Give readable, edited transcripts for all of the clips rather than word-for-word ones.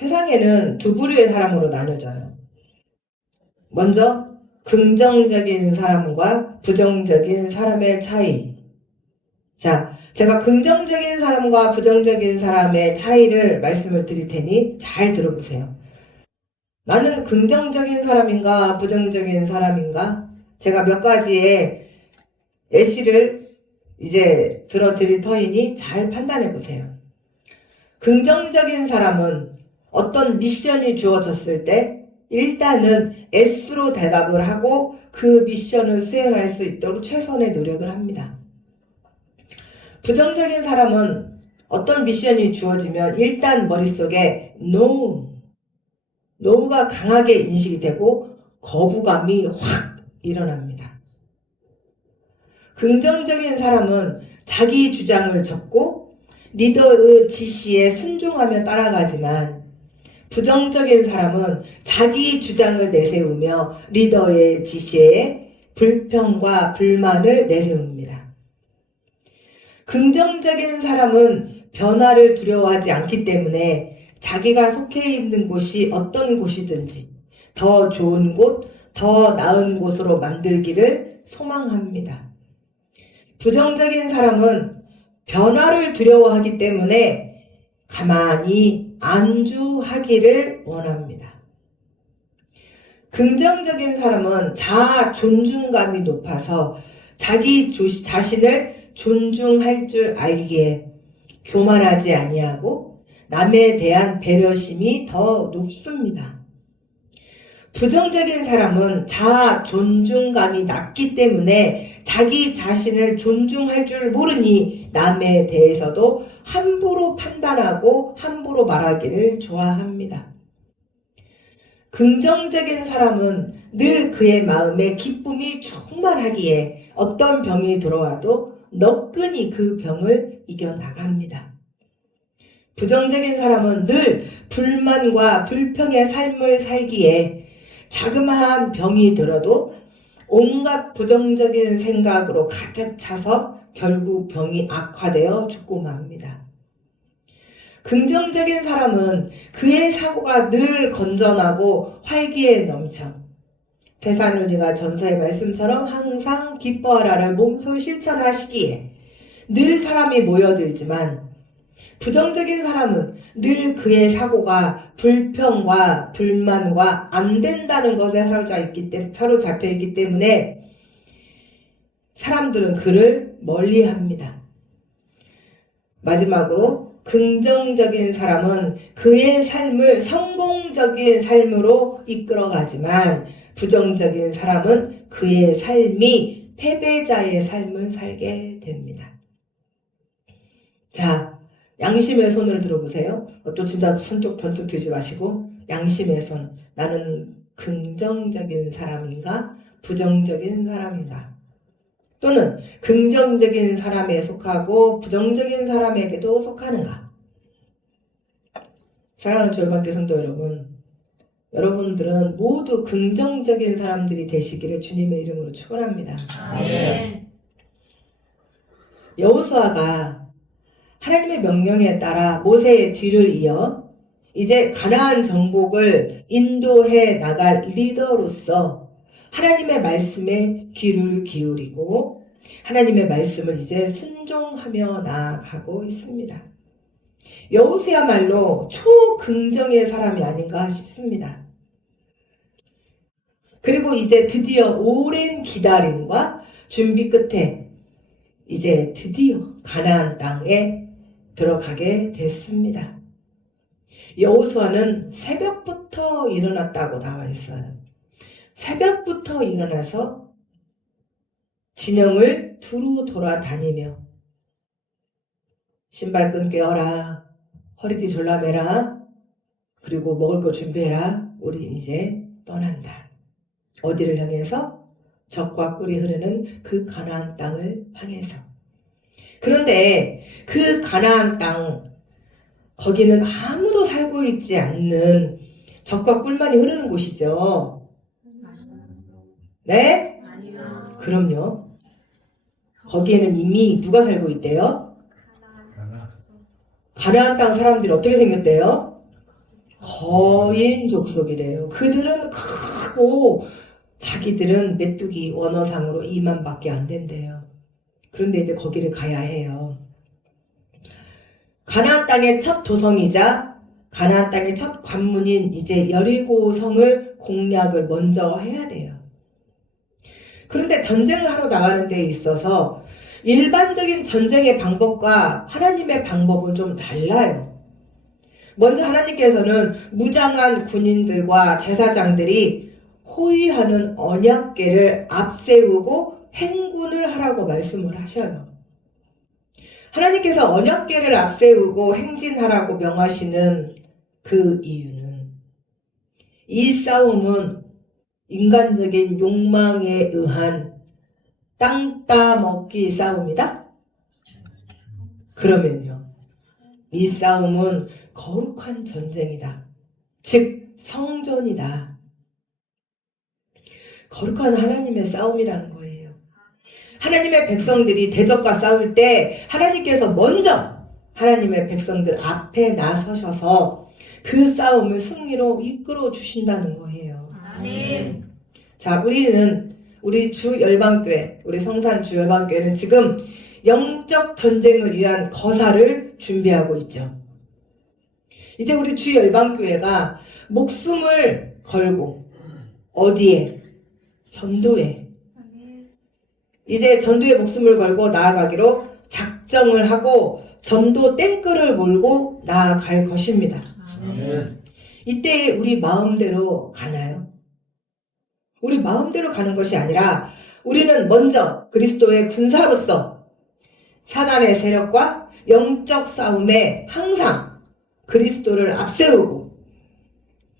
세상에는 두 부류의 사람으로 나뉘어져요. 먼저 긍정적인 사람과 부정적인 사람의 차이. 자, 제가 긍정적인 사람과 부정적인 사람의 차이를 말씀을 드릴 테니 잘 들어보세요. 나는 긍정적인 사람인가 부정적인 사람인가? 제가 몇 가지의 예시를 이제 들어드릴 터이니 잘 판단해 보세요. 긍정적인 사람은 어떤 미션이 주어졌을 때 일단은 S로 대답을 하고 그 미션을 수행할 수 있도록 최선의 노력을 합니다. 부정적인 사람은 어떤 미션이 주어지면 일단 머릿속에 No가 강하게 인식이 되고 거부감이 확 일어납니다. 긍정적인 사람은 자기 주장을 적고 리더의 지시에 순종하며 따라가지만 부정적인 사람은 자기 주장을 내세우며 리더의 지시에 불평과 불만을 내세웁니다. 긍정적인 사람은 변화를 두려워하지 않기 때문에 자기가 속해 있는 곳이 어떤 곳이든지 더 좋은 곳, 더 나은 곳으로 만들기를 소망합니다. 부정적인 사람은 변화를 두려워하기 때문에 가만히 안주하기를 원합니다. 긍정적인 사람은 자아 존중감이 높아서 자기 자신을 존중할 줄 알기에 교만하지 아니하고 남에 대한 배려심이 더 높습니다. 부정적인 사람은 자아 존중감이 낮기 때문에 자기 자신을 존중할 줄 모르니 남에 대해서도 함부로 판단하고 함부로 말하기를 좋아합니다. 긍정적인 사람은 늘 그의 마음에 기쁨이 충만하기에 어떤 병이 들어와도 너끈히 그 병을 이겨나갑니다. 부정적인 사람은 늘 불만과 불평의 삶을 살기에 자그마한 병이 들어도 온갖 부정적인 생각으로 가득 차서 결국 병이 악화되어 죽고 맙니다. 긍정적인 사람은 그의 사고가 늘 건전하고 활기에 넘쳐 데살로니가 전서의 말씀처럼 항상 기뻐하라를 몸소 실천하시기에 늘 사람이 모여들지만 부정적인 사람은 늘 그의 사고가 불평과 불만과 안 된다는 것에 사로잡혀 있기 때문에 사람들은 그를 멀리합니다. 마지막으로 긍정적인 사람은 그의 삶을 성공적인 삶으로 이끌어가지만 부정적인 사람은 그의 삶이 패배자의 삶을 살게 됩니다. 자, 양심의 손을 들어보세요. 또 진짜 손쪽 번쩍 들지 마시고 양심의 손. 나는 긍정적인 사람인가? 부정적인 사람인가? 또는 긍정적인 사람에 속하고 부정적인 사람에게도 속하는가? 사랑하는 주일반교 성도 여러분, 여러분들은 모두 긍정적인 사람들이 되시기를 주님의 이름으로 축원합니다. 아멘. 여호수아가 하나님의 명령에 따라 모세의 뒤를 이어 이제 가나안 정복을 인도해 나갈 리더로서 하나님의 말씀에 귀를 기울이고 하나님의 말씀을 이제 순종하며 나아가고 있습니다. 여호수아야말로 초긍정의 사람이 아닌가 싶습니다. 그리고 이제 드디어 오랜 기다림과 준비 끝에 이제 드디어 가나안 땅에 들어가게 됐습니다. 여호수아는 새벽부터 일어났다고 나와 있어요. 새벽부터 일어나서 진영을 두루 돌아다니며 신발끈 꿰어라, 허리띠 졸라매라, 그리고 먹을 거 준비해라, 우린 이제 떠난다. 어디를 향해서? 적과 꿀이 흐르는 그 가나안 땅을 향해서. 그런데 그 가나안 땅, 거기는 아무도 살고 있지 않는 적과 꿀만이 흐르는 곳이죠. 네? 그럼요. 거기에는 이미 누가 살고 있대요? 가나안 땅 사람들이 어떻게 생겼대요? 거인 족속이래요. 그들은 크고 자기들은 메뚜기 원어상으로 2만밖에 안 된대요. 그런데 이제 거기를 가야 해요. 가나안 땅의 첫 도성이자 가나안 땅의 첫 관문인 이제 여리고성을 공략을 먼저 해야 돼요. 그런데 전쟁을 하러 나가는 데 있어서 일반적인 전쟁의 방법과 하나님의 방법은 좀 달라요. 먼저 하나님께서는 무장한 군인들과 제사장들이 호위하는 언약궤를 앞세우고 행군을 하라고 말씀을 하셔요. 하나님께서 언약궤를 앞세우고 행진하라고 명하시는 그 이유는 이 싸움은 인간적인 욕망에 의한 땅 따먹기 싸움이다? 그러면요. 이 싸움은 거룩한 전쟁이다. 즉 성전이다. 거룩한 하나님의 싸움이라는 거예요. 하나님의 백성들이 대적과 싸울 때 하나님께서 먼저 하나님의 백성들 앞에 나서셔서 그 싸움을 승리로 이끌어 주신다는 거예요. 아멘. 자, 우리 주열방교회, 우리 성산 주열방교회는 지금 영적 전쟁을 위한 거사를 준비하고 있죠. 이제 우리 주열방교회가 목숨을 걸고 어디에? 전도에. 이제 전도에 목숨을 걸고 나아가기로 작정을 하고 전도 땡끌을 몰고 나아갈 것입니다. 아멘. 이때 우리 마음대로 가나요? 우리 마음대로 가는 것이 아니라 우리는 먼저 그리스도의 군사로서 사단의 세력과 영적 싸움에 항상 그리스도를 앞세우고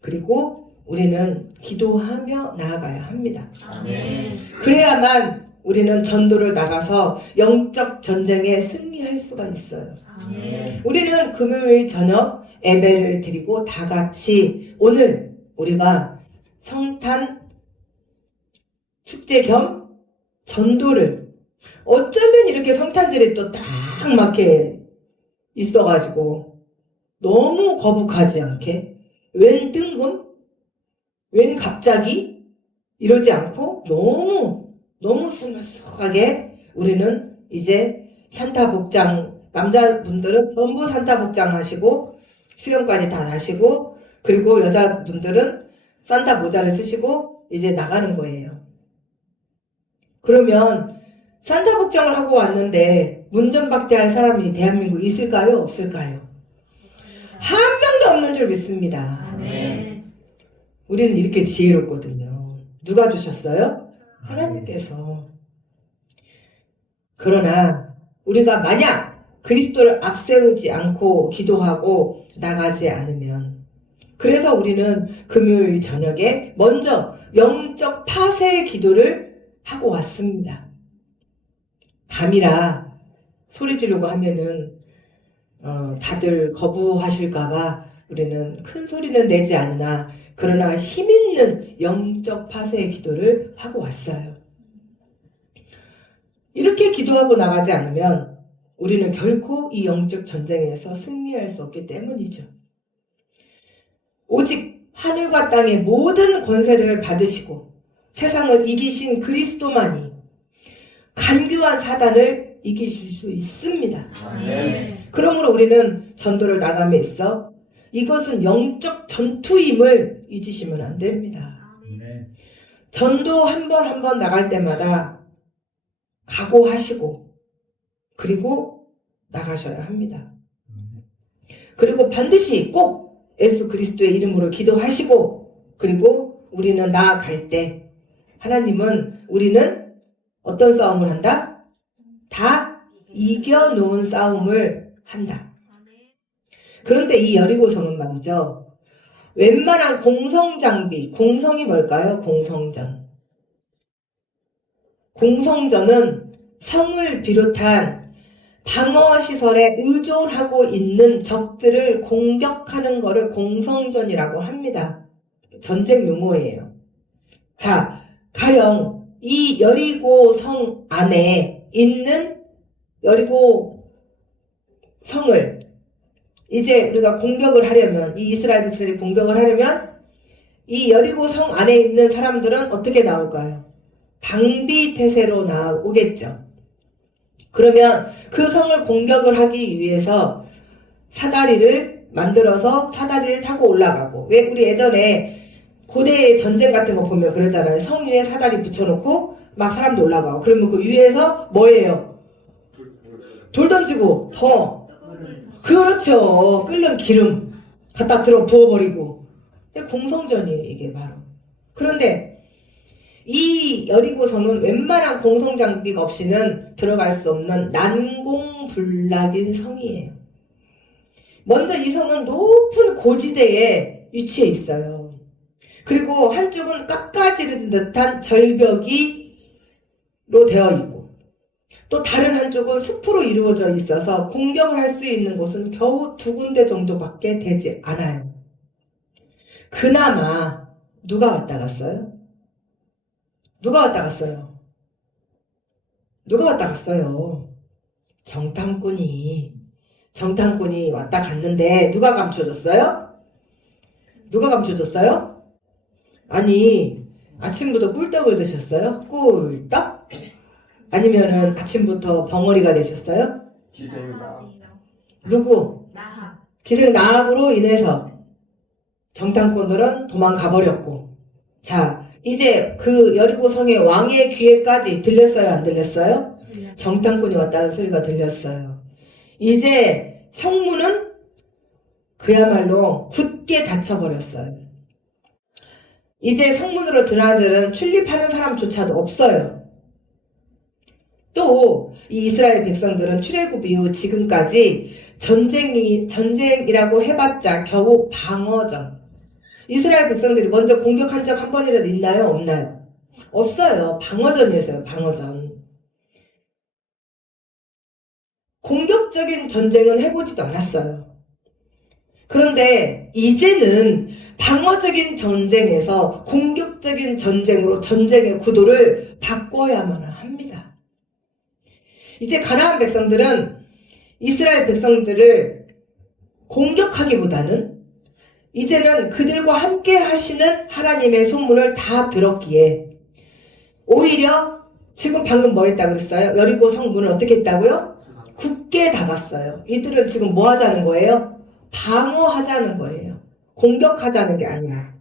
그리고 우리는 기도하며 나아가야 합니다. 아멘. 그래야만 우리는 전도를 나가서 영적 전쟁에 승리할 수가 있어요. 아멘. 우리는 금요일 저녁 예배를 드리고 다 같이 오늘 우리가 성탄 축제 겸 전도를 어쩌면 이렇게 성탄절이 또 딱 맞게 있어가지고 너무 거북하지 않게 웬 뜬금? 웬 갑자기? 이러지 않고 너무 스무스하게 우리는 이제 산타 복장 남자분들은 전부 산타 복장 하시고 수영까지 다 하시고 그리고 여자분들은 산타 모자를 쓰시고 이제 나가는 거예요. 그러면 산타 복장을 하고 왔는데 문전박대할 사람이 대한민국에 있을까요? 없을까요? 한 명도 없는 줄 믿습니다. 아멘. 우리는 이렇게 지혜롭거든요. 누가 주셨어요? 하나님께서. 그러나 우리가 만약 그리스도를 앞세우지 않고 기도하고 나가지 않으면 그래서 우리는 금요일 저녁에 먼저 영적 파쇄의 기도를 하고 왔습니다. 밤이라 소리 지르고 하면은 다들 거부하실까봐 우리는 큰 소리는 내지 않으나 그러나 힘있는 영적 파쇄의 기도를 하고 왔어요. 이렇게 기도하고 나가지 않으면 우리는 결코 이 영적 전쟁에서 승리할 수 없기 때문이죠. 오직 하늘과 땅의 모든 권세를 받으시고 세상을 이기신 그리스도만이 간교한 사단을 이기실 수 있습니다. 아멘. 그러므로 우리는 전도를 나감에 있어 이것은 영적 전투임을 잊으시면 안 됩니다. 아멘. 전도 한 번 나갈 때마다 각오하시고 그리고 나가셔야 합니다. 그리고 반드시 꼭 예수 그리스도의 이름으로 기도하시고 그리고 우리는 나아갈 때 하나님은 우리는 어떤 싸움을 한다? 다 이겨놓은 싸움을 한다. 그런데 이 여리고성은 말이죠. 웬만한 공성장비, 공성이 뭘까요? 공성전. 공성전은 성을 비롯한 방어시설에 의존하고 있는 적들을 공격하는 것을 공성전이라고 합니다. 전쟁 용어예요. 자, 가령 이 여리고 성 안에 있는 여리고 성을 이제 우리가 공격을 하려면, 이 이스라엘 백성이 공격을 하려면 이 여리고 성 안에 있는 사람들은 어떻게 나올까요? 방비태세로 나오겠죠. 그러면 그 성을 공격을 하기 위해서 사다리를 만들어서 사다리를 타고 올라가고, 왜 우리 예전에 고대 전쟁 같은 거 보면 그러잖아요. 성 위에 사다리 붙여놓고 막 사람도 올라가고, 그러면 그 위에서 뭐예요? 돌 던지고 더, 그렇죠, 끓는 기름 갖다 들어 부어버리고, 공성전이에요 이게 바로. 그런데 이 여리고성은 웬만한 공성장비가 없이는 들어갈 수 없는 난공불락인 성이에요. 먼저 이 성은 높은 고지대에 위치해 있어요. 그리고 한쪽은 깎아지른 듯한 절벽이로 되어 있고, 또 다른 한쪽은 숲으로 이루어져 있어서 공격을 할 수 있는 곳은 겨우 2군데 정도밖에 되지 않아요. 그나마 누가 왔다 갔어요? 누가 왔다 갔어요? 누가 왔다 갔어요? 정탐꾼이 왔다 갔는데 누가 감춰줬어요? 누가 감춰줬어요? 아니, 아침부터 꿀떡을 드셨어요? 꿀떡? 아니면은 아침부터 벙어리가 되셨어요? 기생이다. 누구? 나합. 기생 나합으로 인해서 정탐꾼들은 도망가 버렸고, 자, 이제 그 여리고 성의 왕의 귀에까지 들렸어요, 안 들렸어요? 정탐꾼이 왔다는 소리가 들렸어요. 이제 성문은 그야말로 굳게 닫혀버렸어요. 이제 성문으로 드나드는 출입하는 사람조차도 없어요. 또 이 이스라엘 백성들은 출애굽 이후 지금까지 전쟁이라고 해봤자 겨우 방어전. 이스라엘 백성들이 먼저 공격한 적 한 번이라도 있나요? 없나요? 없어요. 방어전이었어요. 방어전. 공격적인 전쟁은 해보지도 않았어요. 그런데 이제는 방어적인 전쟁에서 공격적인 전쟁으로 전쟁의 구도를 바꿔야만 합니다. 이제 가나안 백성들은 이스라엘 백성들을 공격하기보다는 이제는 그들과 함께 하시는 하나님의 소문을 다 들었기에 오히려 지금 방금 뭐 했다고 그랬어요? 여리고 성문을 어떻게 했다고요? 굳게 닫았어요. 이들은 지금 뭐 하자는 거예요? 방어하자는 거예요. 공격하자는 게 아니라.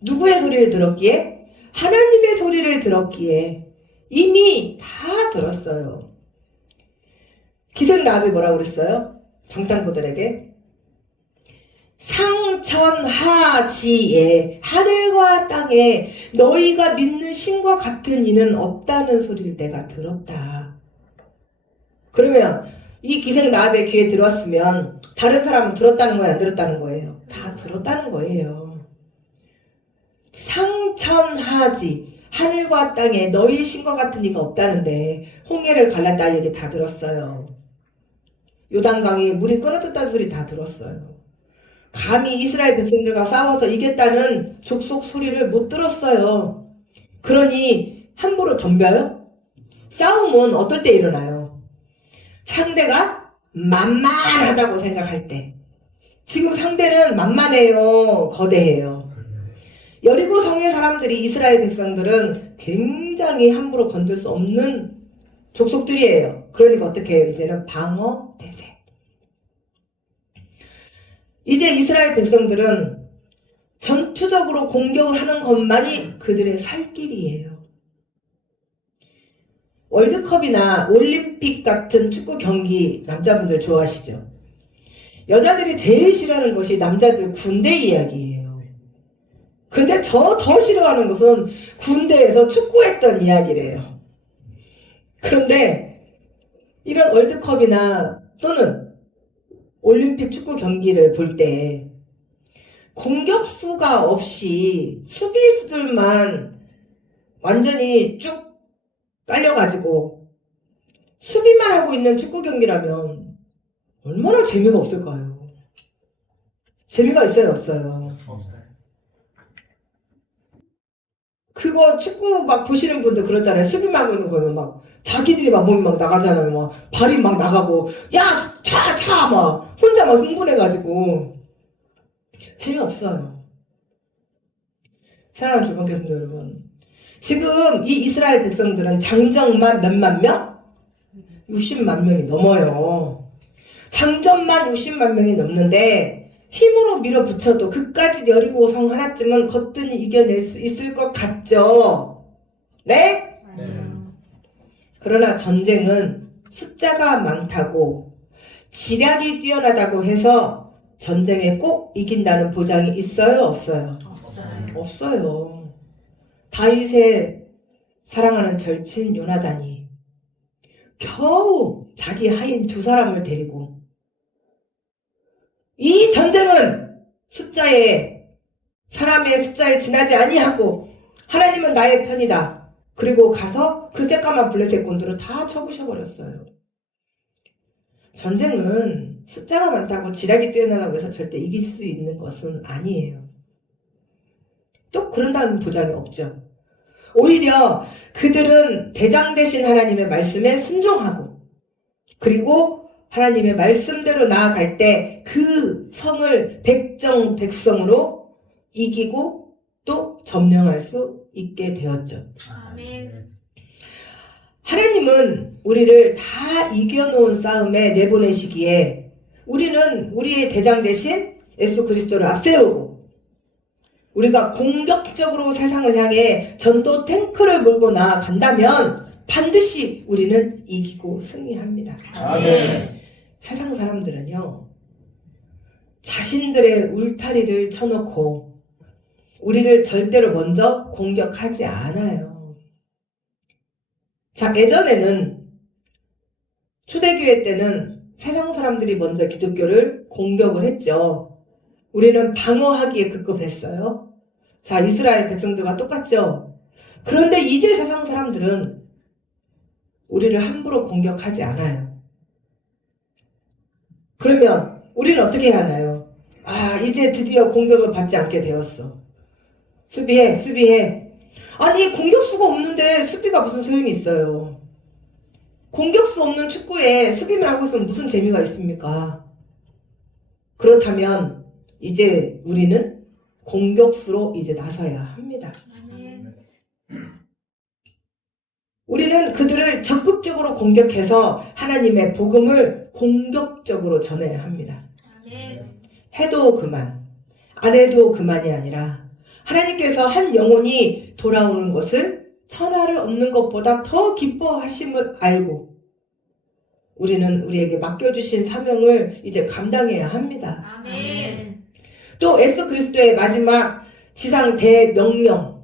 누구의 소리를 들었기에? 하나님의 소리를 들었기에 이미 다 들었어요. 기생 나합이 뭐라고 그랬어요? 정탐꾼들에게 상천하지에, 하늘과 땅에 너희가 믿는 신과 같은 이는 없다는 소리를 내가 들었다. 그러면 이 기생 나합의 귀에 들었으면 다른 사람은 들었다는 거예요, 안 들었다는 거예요? 다 들었다는 거예요. 상천하지, 하늘과 땅에 너희 신과 같은 이가 없다는데 홍해를 갈랐다 얘기 다 들었어요. 요단강이 물이 끊어졌다는 소리 다 들었어요. 감히 이스라엘 백성들과 싸워서 이겼다는 족속 소리를 못 들었어요. 그러니 함부로 덤벼요? 싸움은 어떨 때 일어나요? 상대가 만만하다고 생각할 때. 지금 상대는 만만해요, 거대해요. 여리고 성의 사람들이, 이스라엘 백성들은 굉장히 함부로 건들 수 없는 족속들이에요. 그러니까 어떻게 해요? 이제는 방어 대세. 이제 이스라엘 백성들은 전투적으로 공격을 하는 것만이 그들의 살 길이에요. 월드컵이나 올림픽 같은 축구 경기 남자분들 좋아하시죠? 여자들이 제일 싫어하는 것이 남자들 군대 이야기예요. 근데 저 더 싫어하는 것은 군대에서 축구했던 이야기래요. 그런데 이런 월드컵이나 또는 올림픽 축구 경기를 볼 때 공격수가 없이 수비수들만 완전히 쭉 깔려가지고 수비만 하고 있는 축구 경기라면 얼마나 재미가 없을까요? 재미가 있어요, 없어요? 없어요. 그거 축구 막 보시는 분들 그러잖아요. 수비만 하고 있는 거 보면 막 자기들이 막 몸이 막 나가잖아요. 막 발이 막 나가고 야! 차! 막 혼자 막 흥분해가지고 재미없어요. 사랑하는 주변교수님 여러분, 지금 이 이스라엘 백성들은 장정만 몇만 명? 60만 명이 넘어요. 장정만 60만 명이 넘는데 힘으로 밀어붙여도 그까지 여리고 성 하나쯤은 거뜬히 이겨낼 수 있을 것 같죠? 네? 아니요. 그러나 전쟁은 숫자가 많다고 지략이 뛰어나다고 해서 전쟁에 꼭 이긴다는 보장이 있어요? 없어요? 없어요. 없어요. 다윗의 사랑하는 절친 요나단이 겨우 자기 하인 2사람을 데리고 이 전쟁은 사람의 숫자에 지나지 아니하고 하나님은 나의 편이다. 그리고 가서 그 새까만 블레셋 군들을 다 쳐부셔버렸어요. 전쟁은 숫자가 많다고 지략이 뛰어나다고 해서 절대 이길 수 있는 것은 아니에요. 또 그런다는 보장이 없죠. 오히려 그들은 대장 되신 하나님의 말씀에 순종하고 그리고 하나님의 말씀대로 나아갈 때 그 성을 백성으로 이기고 또 점령할 수 있게 되었죠. 아멘. 하나님은 우리를 다 이겨놓은 싸움에 내보내시기에 우리는 우리의 대장 대신 예수 그리스도를 앞세우고 우리가 공격적으로 세상을 향해 전도 탱크를 몰고 나아간다면 반드시 우리는 이기고 승리합니다. 아멘. 세상 사람들은요, 자신들의 울타리를 쳐놓고 우리를 절대로 먼저 공격하지 않아요. 자, 예전에는 초대교회 때는 세상 사람들이 먼저 기독교를 공격을 했죠. 우리는 방어하기에 급급했어요. 자, 이스라엘 백성들과 똑같죠. 그런데 이제 세상 사람들은 우리를 함부로 공격하지 않아요. 그러면 우리는 어떻게 해야 하나요? 아, 이제 드디어 공격을 받지 않게 되었어. 수비해. 아니, 공격수가 없는데 수비가 무슨 소용이 있어요. 공격수 없는 축구에 수비만 하고 있으면 무슨 재미가 있습니까? 그렇다면 이제 우리는 공격수로 이제 나서야 합니다. 아멘. 우리는 그들을 적극적으로 공격해서 하나님의 복음을 공격적으로 전해야 합니다. 아멘. 해도 그만, 안 해도 그만이 아니라 하나님께서 한 영혼이 돌아오는 것을 천하를 얻는 것보다 더 기뻐하심을 알고 우리는 우리에게 맡겨주신 사명을 이제 감당해야 합니다. 아멘. 또 예수 그리스도의 마지막 지상 대명령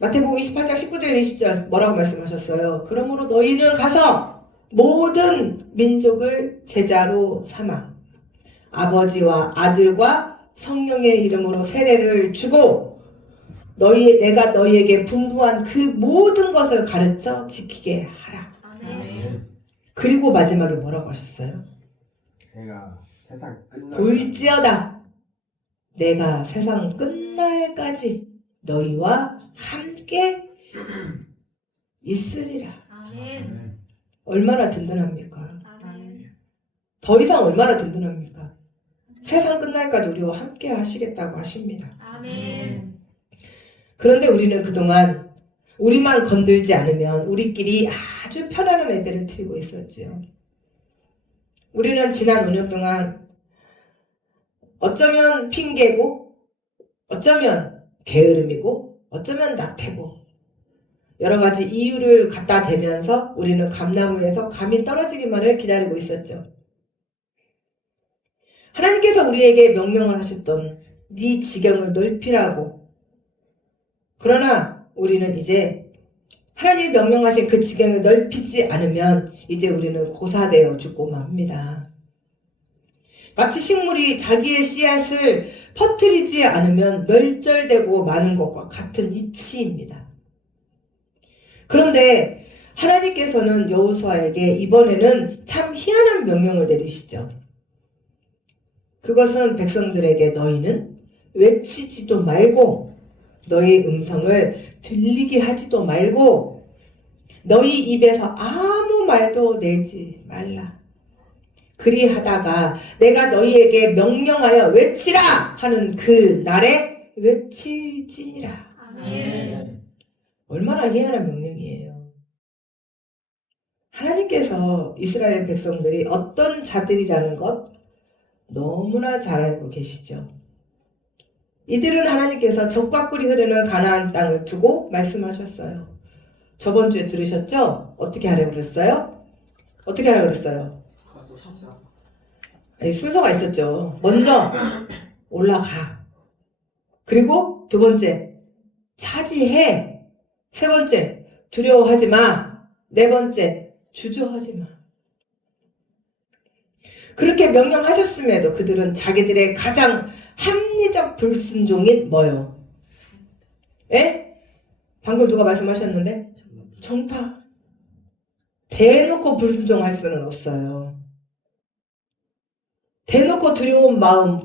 마태복음 28장 19절 20절 뭐라고 말씀하셨어요? 그러므로 너희는 가서 모든 민족을 제자로 삼아 아버지와 아들과 성령의 이름으로 세례를 주고 내가 너희에게 분부한 그 모든 것을 가르쳐 지키게 하라. 아멘. 그리고 마지막에 뭐라고 하셨어요? 내가 세상 끝날 볼지어다 내가 세상 끝날까지 너희와 함께 있으리라. 아멘. 얼마나 든든합니까? 아멘. 더 이상 얼마나 든든합니까? 세상 끝날까지 우리와 함께 하시겠다고 하십니다. 아멘. 그런데 우리는 그동안 우리만 건들지 않으면 우리끼리 아주 편안한 예배를 드리고 있었지요. 우리는 지난 5년 동안 어쩌면 핑계고 어쩌면 게으름이고 어쩌면 나태고 여러 가지 이유를 갖다 대면서 우리는 감나무에서 감이 떨어지기만을 기다리고 있었죠. 하나님께서 우리에게 명령을 하셨던 네 지경을 넓히라고. 그러나 우리는 이제 하나님이 명령하신 그 지경을 넓히지 않으면 이제 우리는 고사되어 죽고 맙니다. 마치 식물이 자기의 씨앗을 퍼뜨리지 않으면 멸절되고 마는 것과 같은 이치입니다. 그런데 하나님께서는 여호수아에게 이번에는 참 희한한 명령을 내리시죠. 그것은 백성들에게 너희는 외치지도 말고 너희 음성을 들리게 하지도 말고 너희 입에서 아무 말도 내지 말라. 그리하다가 내가 너희에게 명령하여 외치라 하는 그 날에 외칠지니라. 아멘. 얼마나 희한한 명령이에요. 하나님께서 이스라엘 백성들이 어떤 자들이라는 것 너무나 잘 알고 계시죠. 이들은 하나님께서 적과 꿀이 흐르는 가나안 땅을 두고 말씀하셨어요. 저번 주에 들으셨죠? 어떻게 하라고 그랬어요? 어떻게 하라고 그랬어요? 가서 찾아. 아니, 순서가 있었죠. 먼저 올라가. 그리고 두 번째 차지해. 세 번째 두려워하지 마. 네 번째 주저하지 마. 그렇게 명령하셨음에도 그들은 자기들의 가장 합리적 불순종인 뭐요? 예? 방금 누가 말씀하셨는데? 정타. 대놓고 불순종할 수는 없어요. 대놓고 두려운 마음,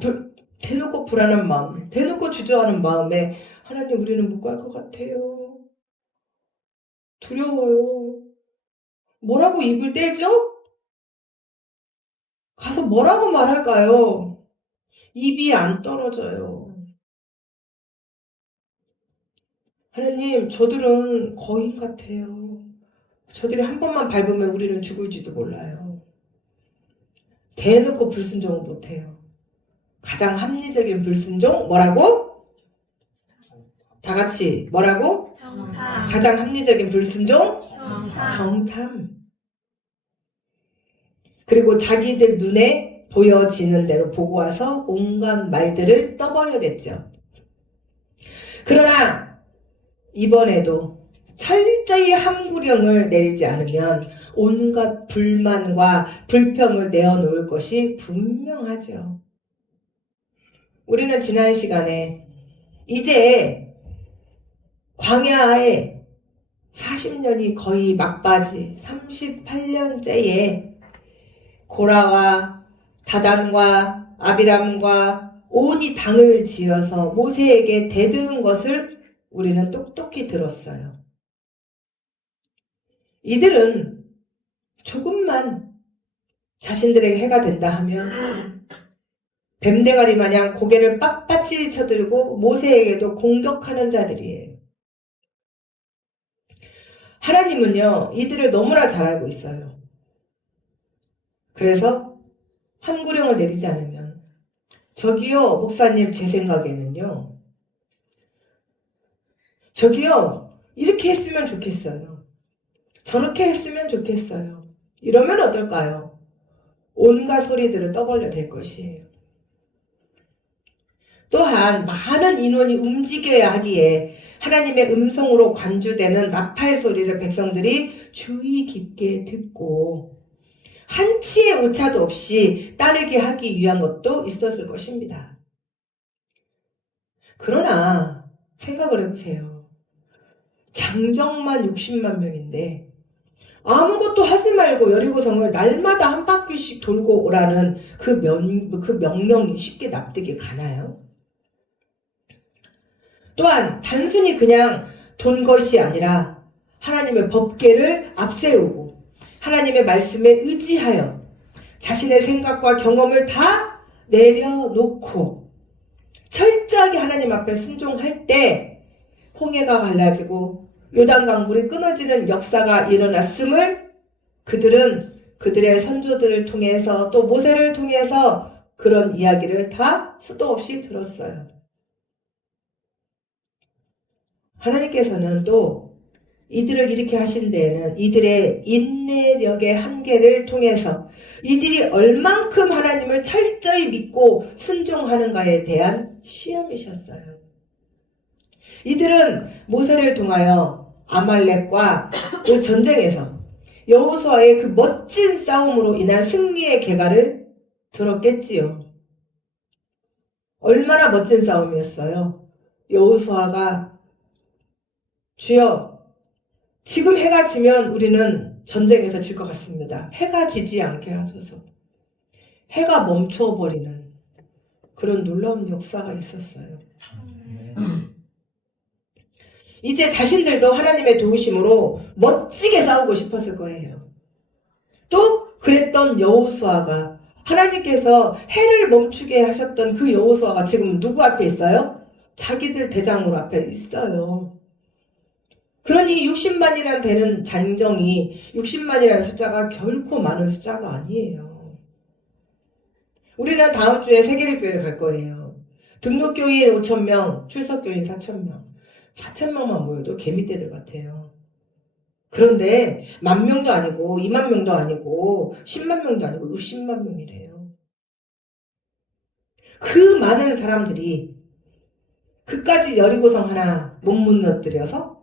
대놓고 불안한 마음, 대놓고 주저하는 마음에 하나님 우리는 못 갈 것 같아요. 두려워요. 뭐라고 입을 떼죠? 가서 뭐라고 말할까요? 입이 안 떨어져요. 하나님, 저들은 거인 같아요. 저들이 한 번만 밟으면 우리는 죽을지도 몰라요. 대놓고 불순종을 못해요. 가장 합리적인 불순종 뭐라고? 다 같이 뭐라고? 정탐. 가장 합리적인 불순종? 정탐. 정탐. 그리고 자기들 눈에 보여지는 대로 보고 와서 온갖 말들을 떠벌여댔죠. 그러나 이번에도 철저히 함구령을 내리지 않으면 온갖 불만과 불평을 내어놓을 것이 분명하죠. 우리는 지난 시간에 이제 광야에 40년이 거의 막바지 38년째에 고라와 다단과 아비람과 온이 당을 지어서 모세에게 대드는 것을 우리는 똑똑히 들었어요. 이들은 조금만 자신들에게 해가 된다 하면 뱀대가리 마냥 고개를 빳빳이 쳐들고 모세에게도 공격하는 자들이에요. 하나님은요, 이들을 너무나 잘 알고 있어요. 그래서 함구령을 내리지 않으면 저기요, 목사님 제 생각에는요. 저기요, 이렇게 했으면 좋겠어요. 저렇게 했으면 좋겠어요. 이러면 어떨까요? 온갖 소리들을 떠벌려 댈 것이에요. 또한 많은 인원이 움직여야 하기에 하나님의 음성으로 관주되는 나팔 소리를 백성들이 주의 깊게 듣고 한치의 오차도 없이 따르게 하기 위한 것도 있었을 것입니다. 그러나 생각을 해보세요. 장정만 60만 명인데 아무것도 하지 말고 여리고성을 날마다 한 바퀴씩 돌고 오라는 그 명령이 쉽게 납득이 가나요? 또한 단순히 그냥 돈 것이 아니라 하나님의 법궤를 앞세우고 하나님의 말씀에 의지하여 자신의 생각과 경험을 다 내려놓고 철저하게 하나님 앞에 순종할 때 홍해가 갈라지고 요단강 물이 끊어지는 역사가 일어났음을 그들은 그들의 선조들을 통해서 또 모세를 통해서 그런 이야기를 다 수도 없이 들었어요. 하나님께서는 또 이들을 이렇게 하신 데에는 이들의 인내력의 한계를 통해서 이들이 얼만큼 하나님을 철저히 믿고 순종하는가에 대한 시험이셨어요. 이들은 모세를 통하여 아말렉과 그 전쟁에서 여호수아의 그 멋진 싸움으로 인한 승리의 계가를 들었겠지요. 얼마나 멋진 싸움이었어요. 여호수아가 주여, 지금 해가 지면 우리는 전쟁에서 질 것 같습니다. 해가 지지 않게 하소서. 해가 멈추어버리는 그런 놀라운 역사가 있었어요. 이제 자신들도 하나님의 도우심으로 멋지게 싸우고 싶었을 거예요. 또 그랬던 여호수아가 하나님께서 해를 멈추게 하셨던 그 여호수아가 지금 누구 앞에 있어요? 자기들 대장으로 앞에 있어요. 그러니 60만이란 되는 장정이 60만이라는 숫자가 결코 많은 숫자가 아니에요. 우리는 다음 주에 세계일교회를 갈 거예요. 등록교인 5,000명, 출석교인 4,000명. 4,000명만 모여도 개미떼들 같아요. 그런데 10,000명도 아니고 20,000명도 아니고 10만 명도 아니고 60만 명이래요. 그 많은 사람들이 그까지 여리고성 하나 못 무너뜨려서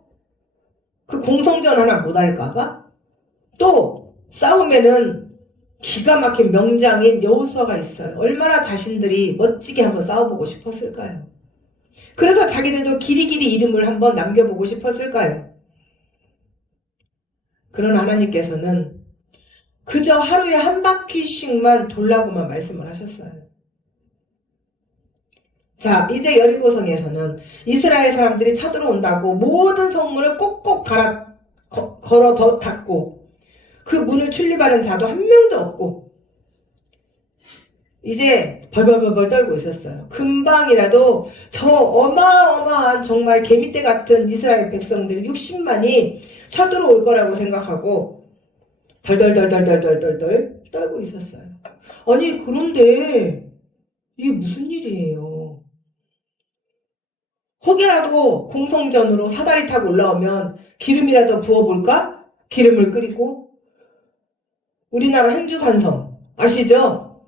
그 공성전 하나 못할까봐 또 싸움에는 기가 막힌 명장인 여호수아가 있어요. 얼마나 자신들이 멋지게 한번 싸워보고 싶었을까요? 그래서 자기들도 길이길이 이름을 한번 남겨보고 싶었을까요? 그런 하나님께서는 그저 하루에 한 바퀴씩만 돌라고만 말씀을 하셨어요. 자, 이제 여리고성에서는 이스라엘 사람들이 쳐들어온다고 모든 성문을 꼭꼭 걸어 닫고 그 문을 출입하는 자도 한 명도 없고 이제 벌벌벌벌 떨고 있었어요. 금방이라도 저 어마어마한 정말 개미떼 같은 이스라엘 백성들이 60만이 쳐들어올 거라고 생각하고 덜덜덜덜덜덜덜 떨고 있었어요. 아니 그런데 이게 무슨 일이에요? 혹여라도 공성전으로 사다리 타고 올라오면 기름이라도 부어볼까? 기름을 끓이고 우리나라 행주산성 아시죠?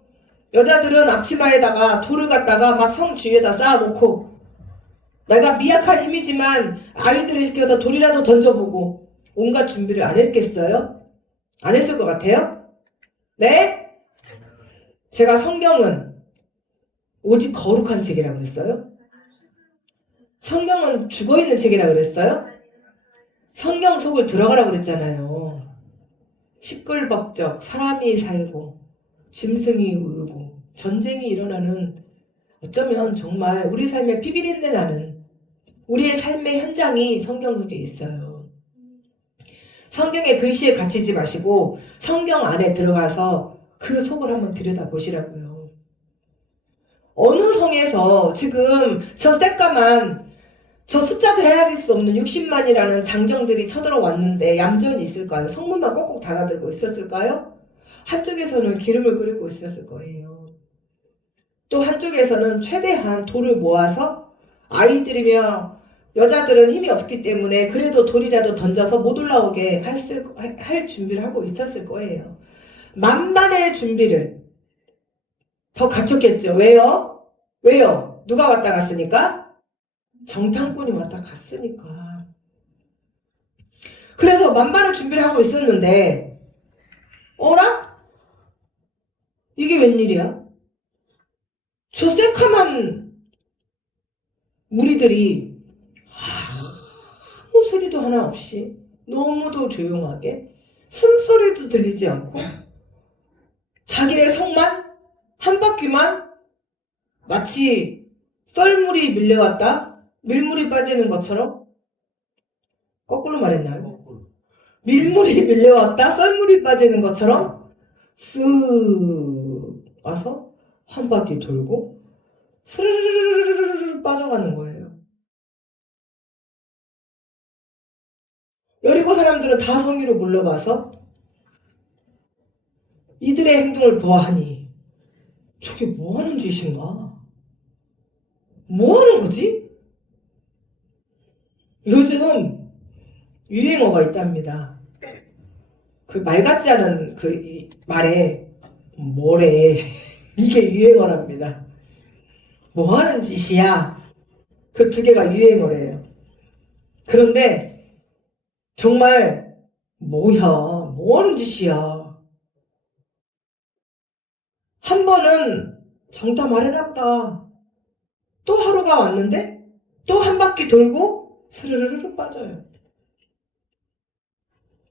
여자들은 앞치마에다가 돌을 갖다가 막 성 주위에다 쌓아놓고 내가 미약한 힘이지만 아이들을 시켜서 돌이라도 던져보고 온갖 준비를 안 했겠어요? 안 했을 것 같아요? 네? 제가 성경은 오직 거룩한 책이라고 했어요? 성경은 죽어있는 책이라고 그랬어요? 성경 속을 들어가라고 그랬잖아요. 시끌벅적 사람이 살고 짐승이 울고 전쟁이 일어나는 어쩌면 정말 우리 삶에 피비린내 나는 우리의 삶의 현장이 성경 속에 있어요. 성경의 글씨에 갇히지 마시고 성경 안에 들어가서 그 속을 한번 들여다보시라고요. 어느 성에서 지금 저 새까만 저 숫자도 헤아릴 수 없는 60만이라는 장정들이 쳐들어왔는데 얌전히 있을까요? 성문만 꼭꼭 닫아들고 있었을까요? 한쪽에서는 기름을 끓이고 있었을 거예요. 또 한쪽에서는 최대한 돌을 모아서 아이들이며 여자들은 힘이 없기 때문에 그래도 돌이라도 던져서 못 올라오게 할 준비를 하고 있었을 거예요. 만반의 준비를 더 갖췄겠죠. 왜요? 왜요? 누가 왔다 갔으니까? 정탐꾼이 왔다 갔으니까. 그래서 만반의 준비를 하고 있었는데 어라? 이게 웬일이야? 저 새카만 무리들이 아무 소리도 하나 없이 너무도 조용하게 숨소리도 들리지 않고 자기네 성만 한 바퀴만 마치 썰물이 밀려왔다 밀물이 빠지는 것처럼 거꾸로 말했나요? 밀물이 밀려왔다 썰물이 빠지는 것처럼 쓱 와서 한 바퀴 돌고 스르르르르르 빠져가는 거예요. 여리고 사람들은 다 성위로 물러가서 이들의 행동을 보아하니 저게 뭐 하는 짓인가? 뭐 하는 거지? 요즘 유행어가 있답니다. 그 말 같지 않은 그 말에 뭐래 이게 유행어랍니다. 뭐 하는 짓이야? 그 두 개가 유행어래요. 그런데 정말 뭐야? 뭐 하는 짓이야? 한 번은 정답 말해놨다. 또 하루가 왔는데 또 한 바퀴 돌고 스르르르 빠져요.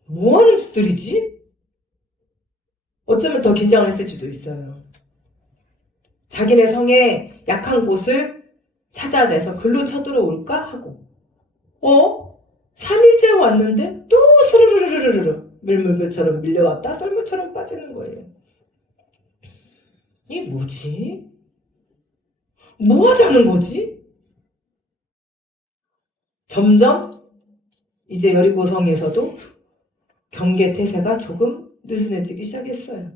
뭐 하는 짓들이지? 어쩌면 더 긴장을 했을지도 있어요. 자기네 성의 약한 곳을 찾아내서 글로 쳐들어올까 하고 3일째 왔는데 또 스르르르르르 밀물배처럼 밀려왔다 썰물처럼 빠지는 거예요. 이 뭐지? 뭐 하자는 거지? 점점 이제 여리고성에서도 경계 태세가 조금 느슨해지기 시작했어요.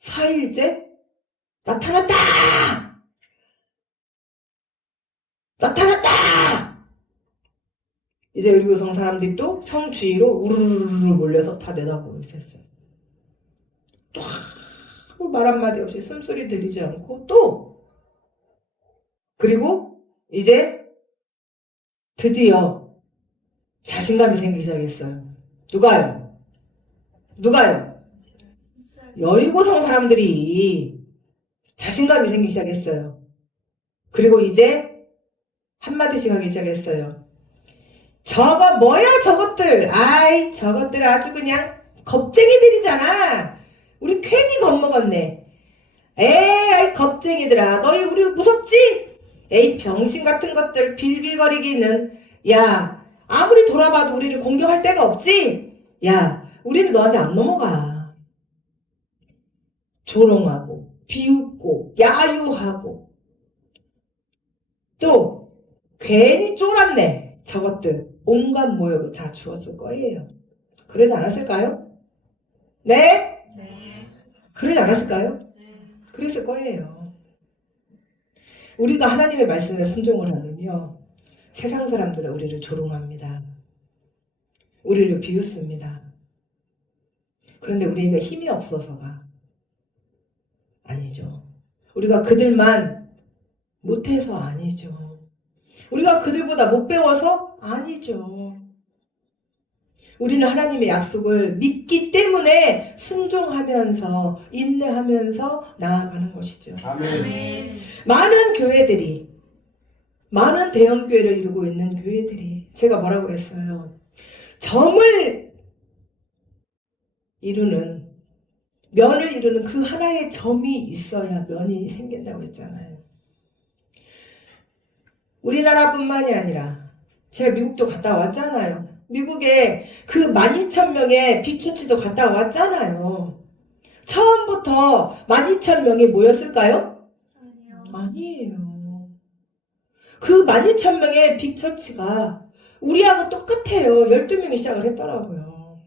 4일째 나타났다! 나타났다! 이제 여리고성 사람들이 또 성 주위로 우르르르 몰려서 다 내다보고 있었어요. 또 아무 말 한마디 없이 숨소리 들리지 않고 또 그리고 이제 드디어 자신감이 생기기 시작했어요. 누가요? 여리고성 사람들이 자신감이 생기기 시작했어요. 그리고 이제 한마디씩 하기 시작했어요. 저거 뭐야 저것들. 아이 저것들 아주 그냥 겁쟁이들이잖아. 우리 괜히 겁먹었네. 에이 겁쟁이들아 너희 우리 무섭지? 에이 병신 같은 것들 빌빌거리기는. 야 아무리 돌아봐도 우리를 공격할 데가 없지? 야 우리는 너한테 안 넘어가. 조롱하고 비웃고 야유하고 또 괜히 쫄았네. 저것들 온갖 모욕을 다 주었을 거예요. 그러지 않았을까요? 네? 네. 그러지 않았을까요? 네. 그랬을 거예요. 우리가 하나님의 말씀에 순종을 하면요. 세상 사람들은 우리를 조롱합니다. 우리를 비웃습니다. 그런데 우리가 힘이 없어서가 아니죠. 우리가 그들만 못해서 아니죠. 우리가 그들보다 못 배워서 아니죠. 우리는 하나님의 약속을 믿기 때문에 순종하면서 인내하면서 나아가는 것이죠. 아멘. 많은 교회들이 많은 대형교회를 이루고 있는 교회들이 제가 뭐라고 했어요? 점을 이루는 면을 이루는 그 하나의 점이 있어야 면이 생긴다고 했잖아요. 우리나라뿐만이 아니라 제가 미국도 갔다 왔잖아요. 미국에 그 12,000명의 빅처치도 갔다 왔잖아요. 처음부터 12,000명이 모였을까요? 아니에요. 그 12,000명의 빅처치가 우리하고 똑같아요. 12명이 시작을 했더라고요.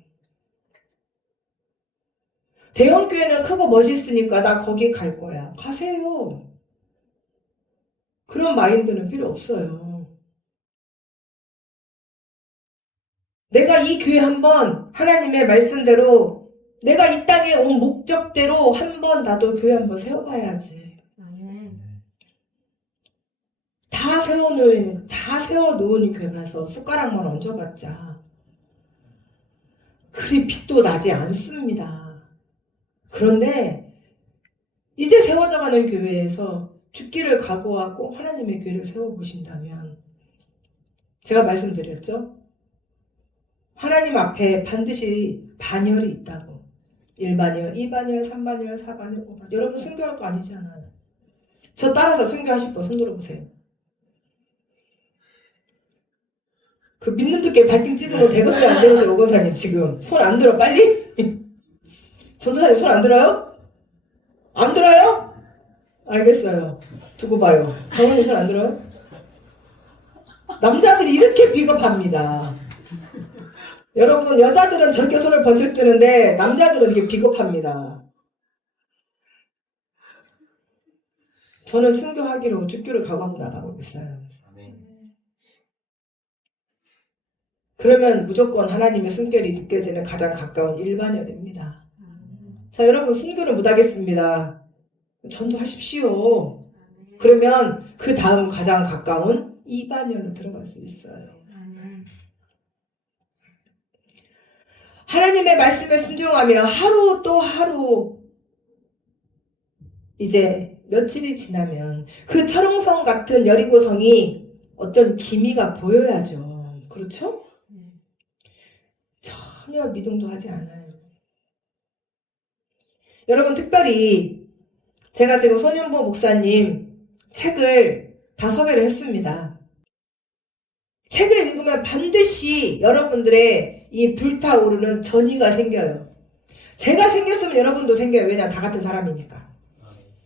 대형교회는 크고 멋있으니까 나 거기 갈 거야. 가세요. 그런 마인드는 필요 없어요. 내가 이 교회 한번 하나님의 말씀대로 내가 이 땅에 온 목적대로 한번 나도 교회 한번 세워봐야지. 다 세워놓은 교회 가서 숟가락만 얹어봤자 그리 빛도 나지 않습니다. 그런데 이제 세워져가는 교회에서 죽기를 각오하고 하나님의 교회를 세워보신다면 제가 말씀드렸죠? 하나님 앞에 반드시 반열이 있다고. 1반열, 2반열, 3반열, 4반열, 5반열. 여러분 순교할 거 아니잖아요. 저 따라서 순교하실 분 손 들어보세요. 그 믿는 두께 발등 찍으면 되겠어요 안 되겠어요? 오건사님 지금 손 안 들어 빨리? 전도사님 손 안 들어요? 안 들어요? 알겠어요. 두고 봐요. 장모님 손 안 들어요? 남자들이 이렇게 비겁합니다. 여러분 여자들은 저렇게 손을 번쩍 드는데 남자들은 이렇게 비겁합니다. 저는 순교하기로 죽기를 각오하고 나가고 있어요. 그러면 무조건 하나님의 숨결이 느껴지는 가장 가까운 일반열입니다. 자, 여러분 순교를 못하겠습니다. 전도하십시오. 그러면 그 다음 가장 가까운 이반열로 들어갈 수 있어요. 하나님의 말씀에 순종하며 하루 또 하루 이제 며칠이 지나면 그 철옹성 같은 여리고성이 어떤 기미가 보여야죠. 그렇죠? 전혀 미동도 하지 않아요. 여러분 특별히 제가 지금 손윤보 목사님 책을 다 섭외를 했습니다. 책을 읽으면 반드시 여러분들의 이 불타오르는 전의가 생겨요. 제가 생겼으면 여러분도 생겨요. 왜냐면 다 같은 사람이니까.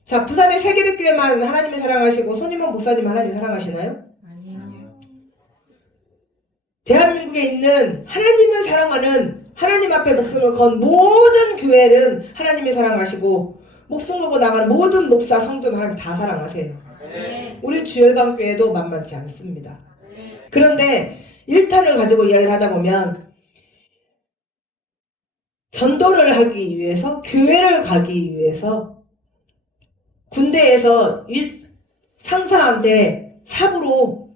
자, 부산의 세계립교회만 하나님을 사랑하시고 손임원 목사님 하나님 사랑하시나요? 아니요. 대한민국에 있는 하나님을 사랑하는 하나님 앞에 목숨을 건 모든 교회는 하나님을 사랑하시고 목숨 걸고 나가는 모든 목사, 성도 하나님 다 사랑하세요. 네. 우리 주열방교회도 만만치 않습니다. 그런데 일탄을 가지고 이야기를 하다 보면 전도를 하기 위해서 교회를 가기 위해서 군대에서 상사한테 삽으로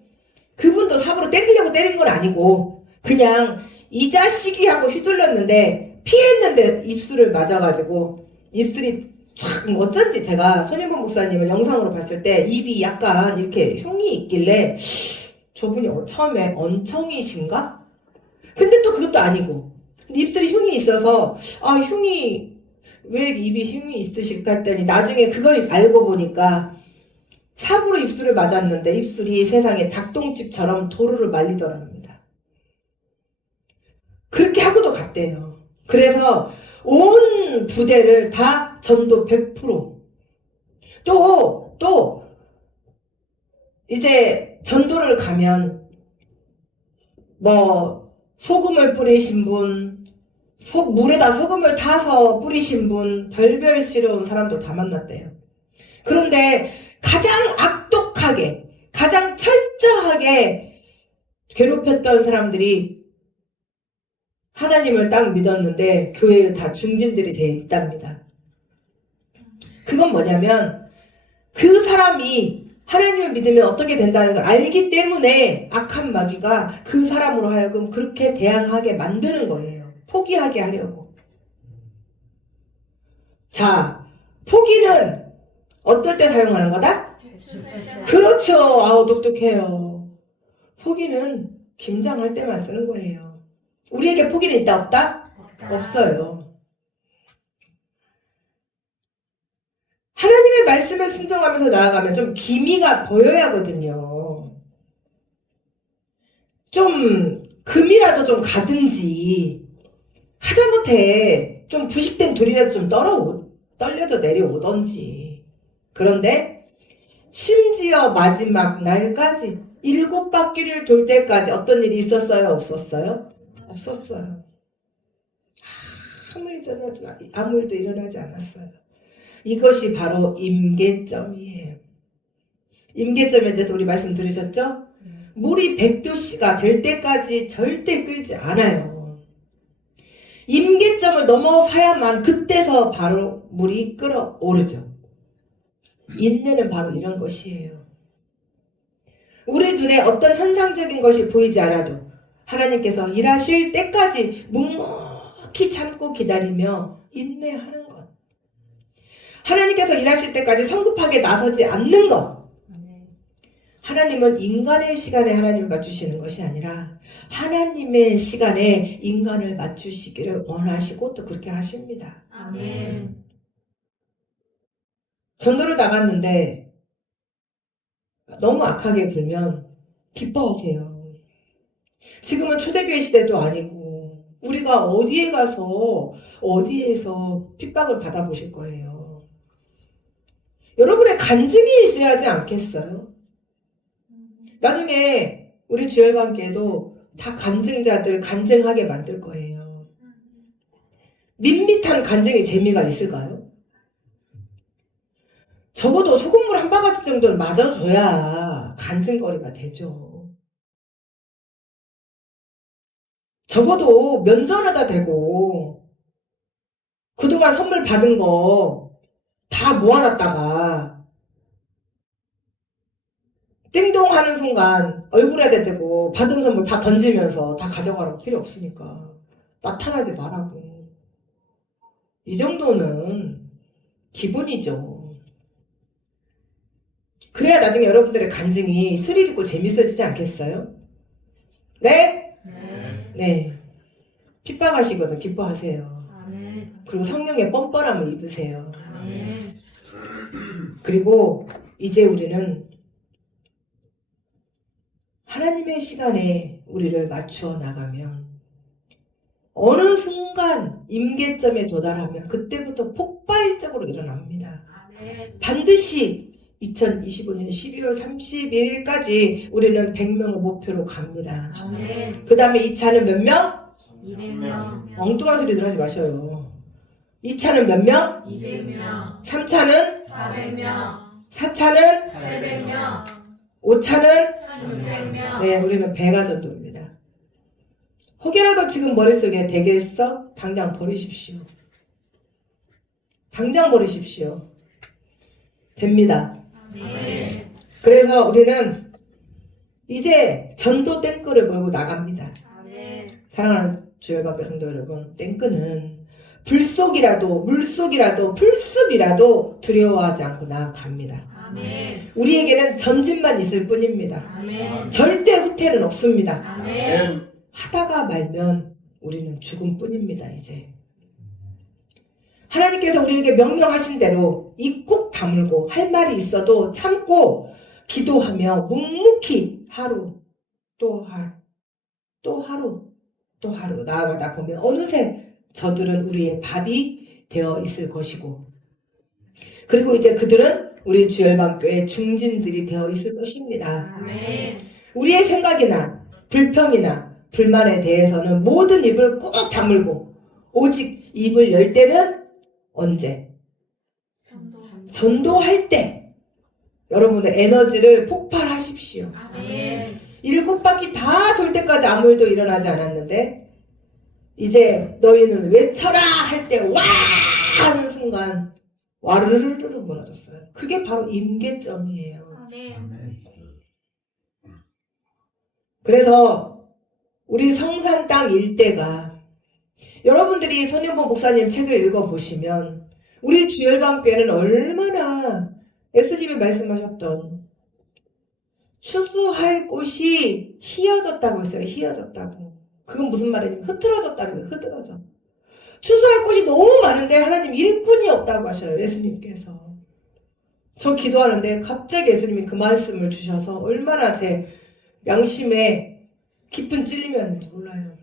그분도 삽으로 때리려고 때린 건 아니고 그냥 이 자식이 하고 휘둘렀는데 피했는데 입술을 맞아가지고 입술이 쫙 어쩐지 제가 손임원 목사님을 영상으로 봤을 때 입이 약간 이렇게 흉이 있길래 저분이 처음에 언청이신가? 근데 또 그것도 아니고 입술이 흉이 있어서 아 흉이 왜 입이 흉이 있으실까 했더니 나중에 그걸 알고 보니까 삽으로 입술을 맞았는데 입술이 세상에 닭똥집처럼 도루를 말리더랍니다. 그렇게 하고도 갔대요. 그래서 온 부대를 다 전도 100%. 또 이제 전도를 가면 뭐 소금을 뿌리신 분, 물에다 소금을 타서 뿌리신 분, 별별스러운 사람도 다 만났대요. 그런데 가장 악독하게, 가장 철저하게 괴롭혔던 사람들이 하나님을 딱 믿었는데 교회에 다 중진들이 되어 있답니다. 그건 뭐냐면 그 사람이 하나님을 믿으면 어떻게 된다는 걸 알기 때문에 악한 마귀가 그 사람으로 하여금 그렇게 대항하게 만드는 거예요. 포기하게 하려고. 자, 포기는 어떨 때 사용하는 거다? 그렇죠. 아우 똑똑해요. 포기는 김장할 때만 쓰는 거예요. 우리에게 포기는 있다 없다? 없어요. 하나님의 말씀에 순종하면서 나아가면 좀 기미가 보여야 하거든요. 좀 금이라도 좀 가든지 하다못해 좀 부식된 돌이라도 좀 떨려져 내려오던지. 그런데 심지어 마지막 날까지 7바퀴를 돌 때까지 어떤 일이 있었어요? 없었어요? 없었어요. 아무 일도 일어나지 않았어요. 이것이 바로 임계점이에요. 임계점에 대해서 우리 말씀 들으셨죠? 물이 100도씨가 될 때까지 절대 끓지 않아요. 임계점을 넘어서야만 그때서 바로 물이 끓어오르죠. 인내는 바로 이런 것이에요. 우리 눈에 어떤 현상적인 것이 보이지 않아도 하나님께서 일하실 때까지 묵묵히 참고 기다리며 인내하는 것. 하나님께서 일하실 때까지 성급하게 나서지 않는 것. 하나님은 인간의 시간에 하나님을 맞추시는 것이 아니라 하나님의 시간에 인간을 맞추시기를 원하시고 또 그렇게 하십니다. 아멘. 전도를 나갔는데 너무 악하게 굴면 기뻐하세요. 지금은 초대교회 시대도 아니고 우리가 어디에 가서 어디에서 핍박을 받아보실 거예요. 여러분의 간증이 있어야 하지 않겠어요? 나중에 우리 주열관계도 다 간증자들 간증하게 만들 거예요. 밋밋한 간증의 재미가 있을까요? 적어도 소금물 한 바가지 정도는 맞아줘야 간증거리가 되죠. 적어도 면전에다 대고 그동안 선물 받은 거 다 모아놨다가 띵동 하는 순간 얼굴에다 대고 받은 선물 다 던지면서 다 가져가라고 필요 없으니까 나타나지 말라고. 이 정도는 기본이죠. 그래야 나중에 여러분들의 간증이 스릴 있고 재밌어지지 않겠어요? 네? 네. 핍박하시거든 기뻐하세요. 아멘. 그리고 성령의 뻔뻔함을 입으세요. 아멘. 그리고 이제 우리는 하나님의 시간에 우리를 맞추어 나가면 어느 순간 임계점에 도달하면 그때부터 폭발적으로 일어납니다. 아멘. 반드시 2025년 12월 31일까지 우리는 100명을 목표로 갑니다. 아멘. 그 다음에 2차는 몇 명? 200명. 엉뚱한 소리들 하지 마셔요. 2차는 몇 명? 200명. 3차는? 400명. 4차는? 800명. 5차는? 1600명. 네, 우리는 배가 전도입니다. 혹여라도 지금 머릿속에 되겠어? 당장 버리십시오. 당장 버리십시오. 됩니다. 아멘. 그래서 우리는 이제 전도 땡크를 몰고 나갑니다. 아멘. 사랑하는 주일학교 성도 여러분, 땡크는 불속이라도 물속이라도 풀숲이라도 두려워하지 않고 나아갑니다. 아멘. 우리에게는 전진만 있을 뿐입니다. 아멘. 절대 후퇴는 없습니다. 아멘. 하다가 말면 우리는 죽음 뿐입니다. 이제 하나님께서 우리에게 명령하신 대로 입 꾹 다물고 할 말이 있어도 참고 기도하며 묵묵히 하루 또 하루 나아가다 보면 어느새 저들은 우리의 밥이 되어 있을 것이고, 그리고 이제 그들은 우리 주열방교의 중진들이 되어 있을 것입니다. 아멘. 우리의 생각이나 불평이나 불만에 대해서는 모든 입을 꾹 다물고 오직 입을 열 때는 언제? 전도할 때 여러분의 에너지를 폭발하십시오. 아멘. 7바퀴 다 돌 때까지 아무 일도 일어나지 않았는데 이제 너희는 외쳐라 할 때 와 하는 순간 와르르르르 무너졌어요. 그게 바로 임계점이에요. 아멘. 그래서 우리 성산 땅 일대가, 여러분들이 손윤보 목사님 책을 읽어보시면 우리 주열방교회는 얼마나 예수님이 말씀하셨던 추수할 곳이 희어졌다고 했어요. 희어졌다고. 그건 무슨 말이냐면 흐트러졌다는 거예요. 흐트러져. 추수할 곳이 너무 많은데 하나님 일꾼이 없다고 하셔요. 예수님께서. 저 기도하는데 갑자기 예수님이 그 말씀을 주셔서 얼마나 제 양심에 깊은 찔림이었는지 몰라요.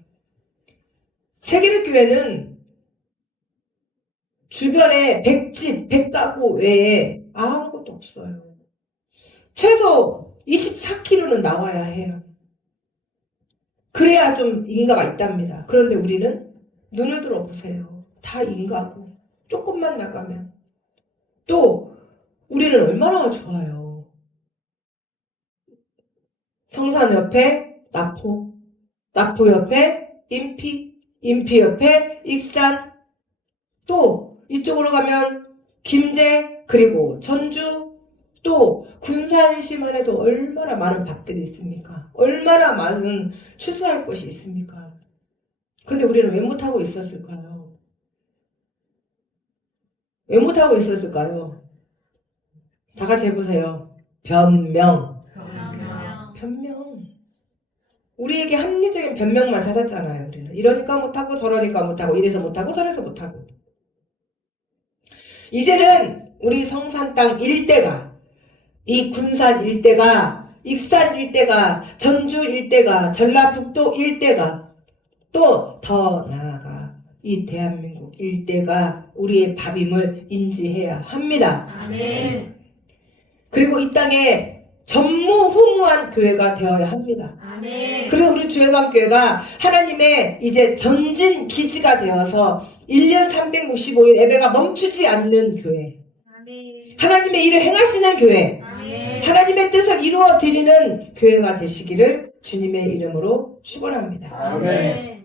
세계력교회는 주변에 100집, 100가구 외에 아무것도 없어요. 최소 24km는 나와야 해요. 그래야 좀 인가가 있답니다. 그런데 우리는 눈을 들어보세요. 다 인가고 조금만 나가면 또 우리는 얼마나 좋아요. 성산 옆에 나포, 나포 옆에 인피, 인피 옆에 익산, 또 이쪽으로 가면 김제, 그리고 전주, 또 군산시만 해도 얼마나 많은 밭들이 있습니까? 얼마나 많은 추수할 곳이 있습니까? 근데 우리는 왜 못하고 있었을까요? 왜 못하고 있었을까요? 다 같이 해보세요. 변명. 변명. 우리에게 합리적인 변명만 찾았잖아요. 우리는 이러니까 못하고 저러니까 못하고 이래서 못하고 저래서 못하고. 이제는 우리 성산 땅 일대가, 이 군산 일대가, 익산 일대가, 전주 일대가, 전라북도 일대가, 또 더 나아가 이 대한민국 일대가 우리의 밥임을 인지해야 합니다. 아멘. 그리고 이 땅에 전무후무한 교회가 되어야 합니다. 아멘. 그리고 우리 주일방교회가 하나님의 이제 전진 기지가 되어서 1년 365일 예배가 멈추지 않는 교회, 아멘. 하나님의 일을 행하시는 교회, 아멘. 하나님의 뜻을 이루어 드리는 교회가 되시기를 주님의 이름으로 축원합니다. 아멘.